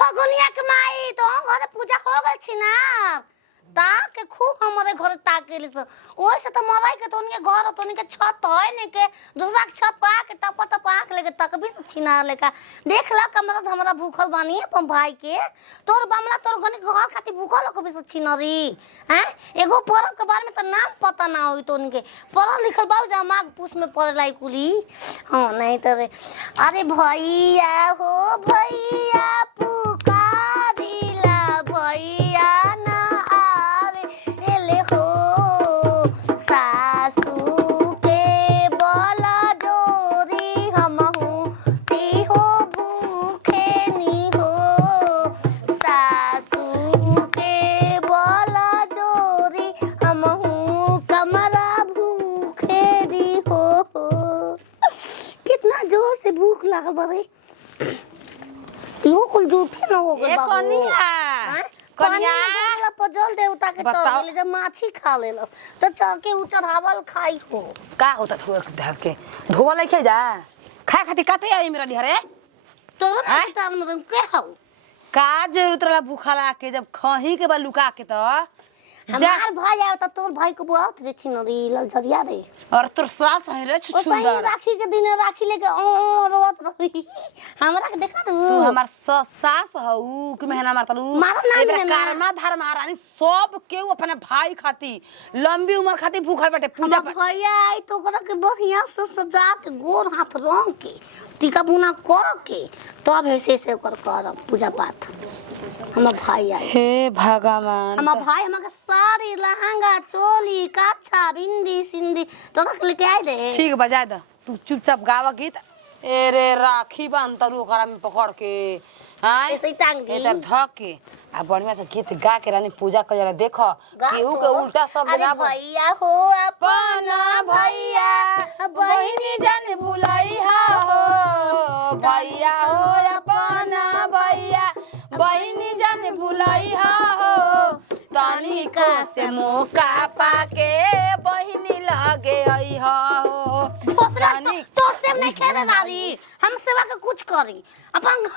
फगुनिया के माई तो घरे पूजा हो गल छी ना ताके खूब हमारे घर ताकेली से ओइ से तो मराई के तो उनके घर तो उनके छत है ने के दूसरा के छत पा के टप आंख लेके तक भी छिना लेका देख ला कमरा हमरा भूखल बानी अपन भाई के तोर बमला तोर घनी घर खाती भूखल को भी छिनरी हैं एगो पर्व के बारे में तो नाम पता ना होई तो उनके पढ़ल लिखल बाबू जा माग पूछ में पढ़े लाई कुली हां नहीं तो अरे भैया हो भैया पुकारिला भैया ना भूख लागल बरे इहो कुल झूठे न हो गए बाबू कनिया पजल देवता के चढ़ले जब माछी खा लेलस तो चढ़के उ चढ़ावल खाई हो का होता धोए धर के धोवा लेके जा खा खाती काते आई मेरा दिहरे तोर नाम में के हो का जरूरत रहा भूखा ला के जब खही के बा लुका के तो हमार भाई आव त तोर भाई को बुआत रे छिनरी लल झरिया रे और तोर सास है रे छुछुंदर राखी के दिन राखी लेके रोत रही हमरा के देखा तू हमार सास हऊ कि महीना मारतलू एबरा कर्मा धर्म महारानी सब केहू अपने भाई खाती लंबी उम्र खाती भूखल बैठे पूजा भैया आई तो ओकरा के बढ़िया से सजा के गोर हाथ रंग के टीका बुना कर के तब ऐसे से ओकर कर पूजा पाठ हमर भाई आई हे भगवान हमर भाई हमके साड़ी लहंगा चोली काछा बिंदी सिंदी तोरा के लेके आई दे ठीक बजा दे तू चुपचाप गावा गीत ए रे राखी बांध तरू ओकरा में पकड़ के हां ऐसे ही टांग दी इधर धक के आ बढ़िया से गीत गा के रानी पूजा कर जरा देखो केहू के उल्टा शब्द ना भैया हो अपन भैया बहिनी जान भुलाई हो भैया हो अपन भैया बहिनी जान भुलाई हो तनिका से मौका पाके बहिनी लगे आई हो तो से नहीं खेले नारी हम सेवा के कुछ करी अपन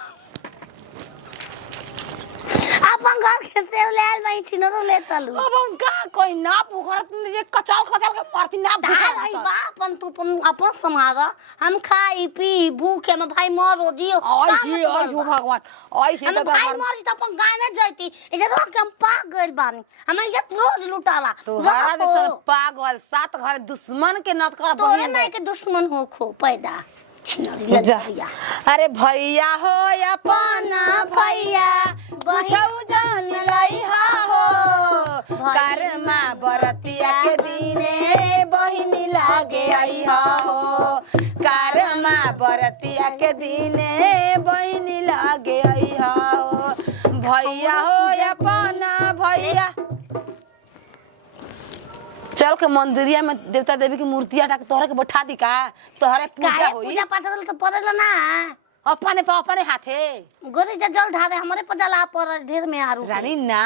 घर के सेव ले आल भाई छिनो तो ले तलू अब हम का कोई ना भूखरत जे कचाल के मारती ना भाई अपन तू अपन संहारा हम खाई पी भूखे में भाई मरो जियो आई जो भगवान आई हे दादा भाई मर जी तो अपन गाय में जइती ए जे रोक हम पाग गइल बानी हम ये रोज लुटाला तोहरा जैसे पागल सात घर दुश्मन के नत कर तोरे नहीं के दुश्मन हो खो पैदा अरे भैया हो अपन भैया बुझऊ जान लई हो कर्मा बरतिया के दिने बहिनी लागे आई हो कर्मा बरतिया के दिने बहिनी लागे आई हो भैया हो अपन भैया चल के मंदिरिया में देवता देवी की मूर्तियां डाक तोहरे के बैठा दी का तोहरे पूजा होई पूजा पाठ तो पड़ेला ना अपने हाथे गोरी जल ढारे हमरे पजला पर ढेर में आरू रानी ना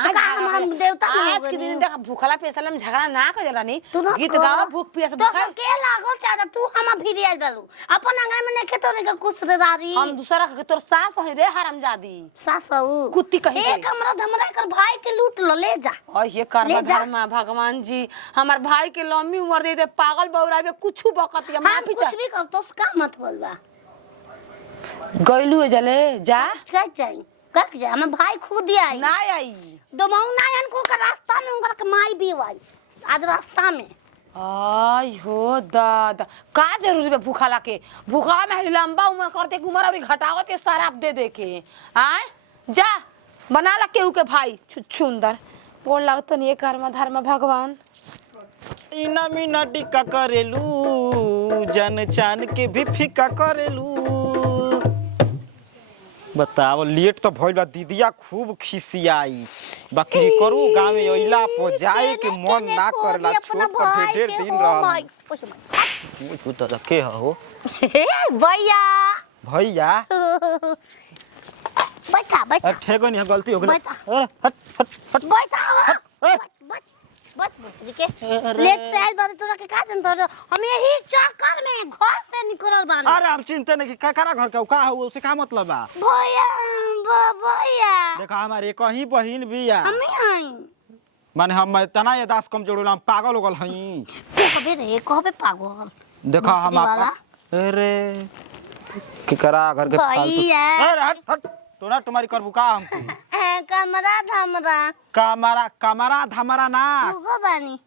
हम देवता आज के दिन देख भूखला पेसला में झगड़ा ना कर रानी गीत गावा भूख पियास तो के लागो चादा तू हम फिर आई दलू अपन अंगन में नेखे तोरे के कुछ रारी हम दूसरा के तोर सास है रे हरामजादी सासऊ कुत्ती कही एक हमरा कर भाई के लूट लो ले जा ओ ये कर्म धर्म भगवान जी हमार भाई के लंबी उम्र दे दे पागल बौरा में कुछ बकतिया माफी कुछ भी कर तो का मत बोलबा गइलू जले जा कट जाई कट जा हम भाई खुद ही आई ना आई दोमौ ना अनकुल का रास्ता में उनका के माई भी आई आज रास्ता में आई हो दादा का जरूरी बे भूखा लाके भूखा में लंबा उम्र करते उम्र और घटावत के शराब दे दे के आए जा बना ला केहू के भाई छुछुंदर बोल लगत नहीं कर्म धर्म भगवान इना मीना टिका करेलू जन चान के भी फिका करेलू बताओ लेट तो भइल बा दीदिया खूब खिसियाई बकरी करू गांव में ओइला पो जाए के मन ना करला छोट पर ढेर दिन रहल कोई पुत रखे हो भैया भैया बैठा बैठा ठेको नहीं गलती हो गई हट हट हट बैठा बच बस के लेट से आइल बारे तोरा के का जन तोरा हम यही चक्कर में घर से निकलल बानी अरे हम चिंता नहीं का घर का हो उसे का मतलब बा भैया भैया देखा हमारे कहीं बहिन बिया हमें आई माने हम तना ये दास कम जोड़ल हम पागल हो गल हई को कबे रे कहबे पागल देखा हम दूसरी वाला? अरे की करा घर के भैया। अरे हट हट तोरा तुम्हारी करबू का हमको कमरा धमरा कमरा धमरा ना भूखो बानी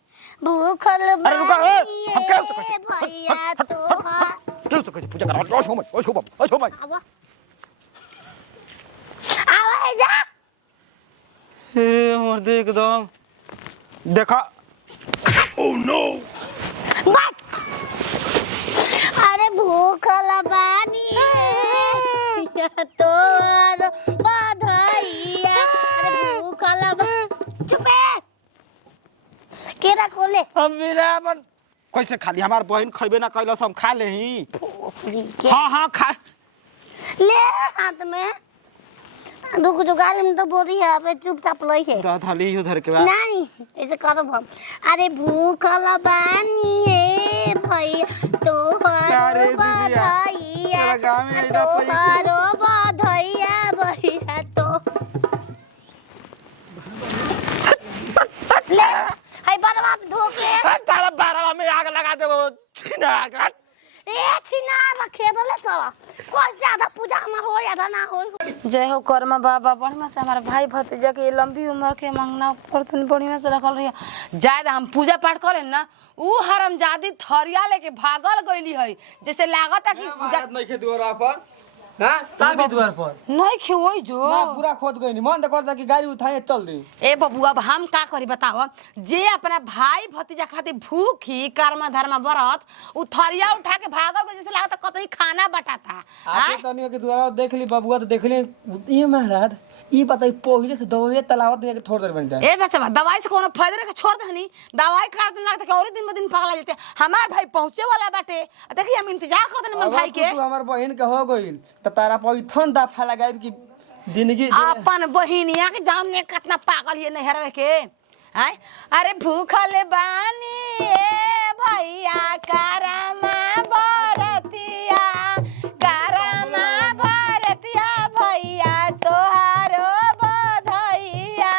भूखल अरे रुको बानी हम क्या हो सके भैया तो क्यों सके पूजा करा ओ शो मत आवा आवा जा ए हमर देख एकदम देखा ओह नो मत अरे भूखल बानी तोर बधाइया अरे भूखल चुपे केरा खोले हम बिना मन कैसे खाली हमार बहन खइबे ना कैलस हम खा लेही भोसड़ी के हां खा ले हाथ में रुक जो गाली में तो बोरी है अब चुपचाप लई है दा थाली उधर के बाद नहीं ऐसे करो हम अरे भूखल बानी है भैया अरे तोहर दीदिया, बधाइया तेरा गाँव में आइला पड़ी। तोहर बधाइया भैया तो ले हाय बरवा धोके तारा बारवा में आग लगा देबो छिना का ए छिना रखे दले चला कोई ज्यादा पूजा हमार हो ज्यादा ना हो जय हो कर्मा बाबा बढ़िया से हमारे भाई भतीजा के लंबी उम्र के मांगना करतन बढ़िया से रखल रही जायद हम पूजा पाठ करें ना ऊ हरमजादी थरिया लेके भागल गईली है जैसे लागत है कि महाराज नहीं खे दुआरा पर हां का भी द्वार पर नहीं खेवई जो ना पूरा खोद गई मन तो करता कि गाड़ी उठाए चल दी ए बबुआ अब हम का करी बताओ जे अपना भाई भतीजा खातिर भूखी कर्म धर्म व्रत उ थरिया उठा के भागल गई जैसे लागत कतई खाना बटाता आके तनियो के द्वारा देख ली बबुआ तो देख ली ये महाराज ई बताई पहिले से दवाई तलावत नहीं के थोड़ देर बन जाए ए बच्चा दवाई से कोनो फायदा रे के छोड़ दहनी दवाई खा दिन लगता के और दिन ब दिन पगला जेते हमार भाई पहुंचे वाला बाटे देखिए हम इंतजार कर देनी मन भाई के तू हमर बहन के हो गइल त तारा पैथन दफा लगाइब कि जिंदगी अपन बहिनिया के जान ने कितना पागल ये नहरवे के हैं अरे भूखल बानी ए भैया कारमा बरतिया कारमा बरतिया भैया तोहारो बधाइया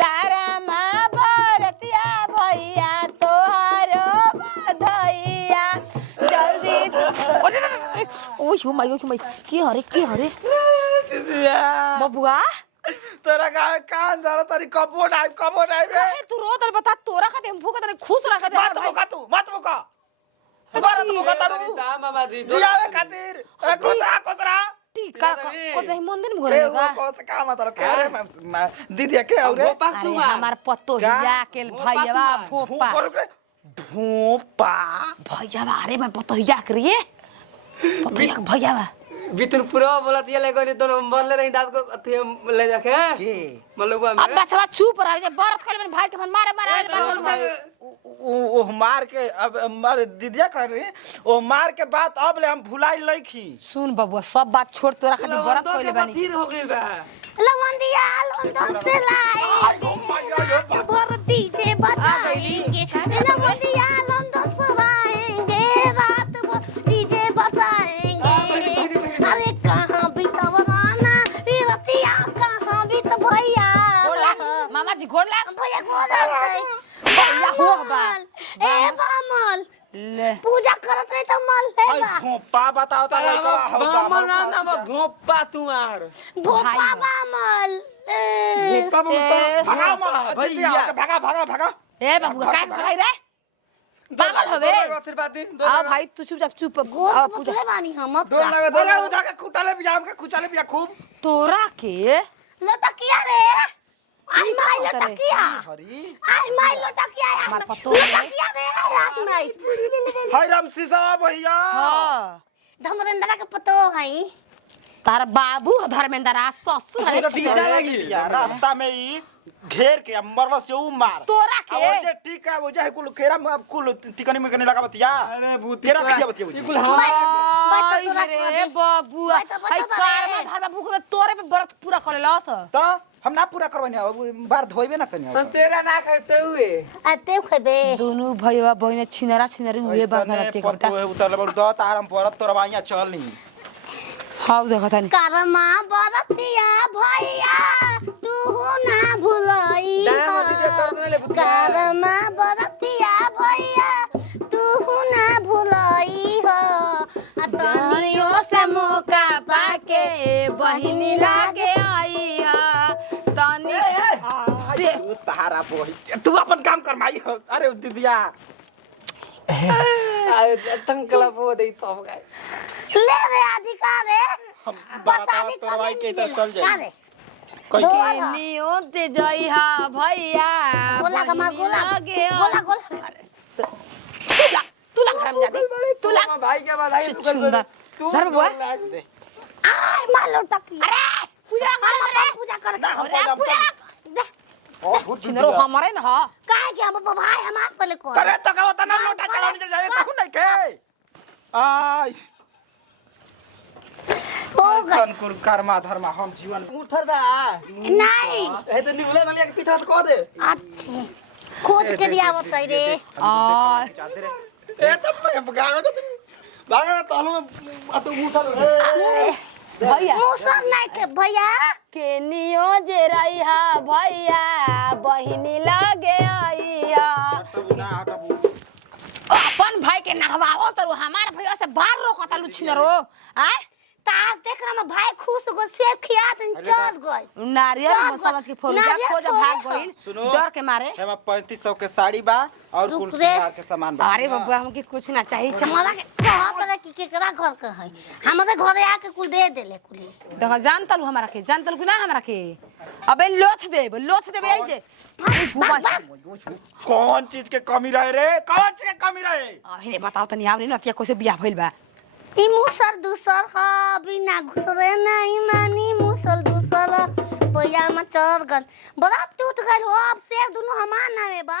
कारमा बरतिया भैया तोहारो बधाइया जल्दी ओह माय की हरे बबुआ तोरा गावे कान जरा तारी कबो नाइ रे काहे तू रोत बता तोरा खाते हम भूख तने खुश रखा दे मत मुका भारत मुका तारू दा मामा दी जियावे खातिर ए कोसरा टीका को दे मंदिर में ए घरे वो का कौन से काम आता के रे दीदी के और अरे हमार पत्तो हिया के भैया भोपा भोपा भैया अरे मैं पत्तो हिया करिए पत्तो भैया बितुन पूरा बोलत ये ले गनी दोनों मरले रही दाब को अथी ले जाके के मलुआ अब बचवा चुप रह जे बरत कर भाई के मारे ओ मार के अब मार दीदिया कर रही ओ मार के बात अब ले हम भुलाई लईखी सुन बबुआ सब बात छोड़ तोरा खातिर बरत कइले बानी फिर हो गई बा लवंदिया लवंदन से लाएंगे भरती से बचाएंगे लवंदिया लवंदन से लाएंगे रात भर डीजे बजाएंगे अरे कहाँ बितवराना रतिया कहाँ बित भैया मामा जी गोड़ लाग भैया गोल भैया हो बा ए बामल ले पूजा करत रही तो मल ले भाई बा भोपा बताओ ता लइका हो मना ना भोपा तुम्हार भोपा बामल भोपा भगा मां भैया भागा ए बबुआ का भाई रे पागल हवे आशीर्वाद दी आ भाई तू चुप आ गोश्त पूजा पतले बानी हम दो लगा दो अरे उठा के कुटाले बिजाम के कुचाले बिया खूब तोरा के लटकिया रे आई माई लटकिया हरी आई माई लटकिया हमार पत्तो है। लटकिया रे आई माई हाय राम सीसा भैया हां धर्मेंद्र के पतो हई तार बाबू धर्मेंद्र आ ससुर है दीदा लगी या रास्ता में ही घेर के मरवा से ऊ मार तोरा के अब जे ठीक है वो जे कुल केरा में अब कुल टिकनी में कने लगा बतिया अरे भूत केरा खिया बतिया कुल हमारा रे बाबुआ हई कारमा धर्म भूख तोरे पे व्रत पूरा करेलस तो हम ना पूरा करवानी अब बार धोइबे ना कनी हम तेरा ना करते हुए आते खबे दोनों भईवा बहिने छिनरा हुए बाजार के पत्तो है उतर बड़ दो तारम परत तोरवाइया चल नी हाउ देखा था करमा बरतिया भैया तू ना भुलई करमा बरतिया भैया तू ना भुलई हो तनियो से मौका पाके बहिनी लागे आई है तनी से तू तारा बही तू अपन काम कर माई हो। अरे दीदिया तंकला पो दे तो गए ले रे अधिकार है हम बारात तोरवाई के इधर चल जाई कोई केनियो ते जई हा भैया गोला कमा गोला लागे गोला गोला तुला हराम जादे तुला भाई के बधाई सुंदर धर बुआ आ मार लोटा अरे पूजा कर पूजा कर अरे पूजा दे ओ चिनरो हमारे न हा काहे के हम भाई हमार पहले को करे तो का तना लोटा चलाने चल जाए कहू नहीं के आय हो गए संकुर कर्मा धर्मा हम जीवन उठर बा नहीं ए तो निवले वाली के पीछा कह दे अच्छे खोज के दिया बताई रे आ ए तो भागा तो हम तो उठर भैया मुसर नहीं के भैया केनियो जे रही हा भैया बहिनी लागे आईया अपन भाई के नहवाओ तरू हमार भैया से बाहर रोकता लुछिनरो आय तार देख रहा मैं भाई खुश हो सेब खिया तन चढ़ गई नारियल चल में समझ के फोन नारियल खोज थोड़े भाग हो। गइल सुनो। डर के मारे एमा 3500 के साड़ी बा और रुक कुल रे। श्रृंगार के सामान बा अरे बबुआ हमके कुछ ना चाहिए हमारा के कहा करे कि केकरा घर के है हमारे घरे आके कुल दे देले कुली देखा जानता लू हमारा के जानता लू कि ना हमारा के अबे लोथ देबे आई जे कौन चीज के कमी रहे रे कौन चीज के कमी रहे अभी बताओ तनी आवनी ना कि कैसे बियाह भइल बा ई मुसर दूसर ह बिना घुसरे नहीं मानी मुसल दूसर भैया में चढ़ गल बड़ा टूट गल हो अब से दोनों हमार नामे बा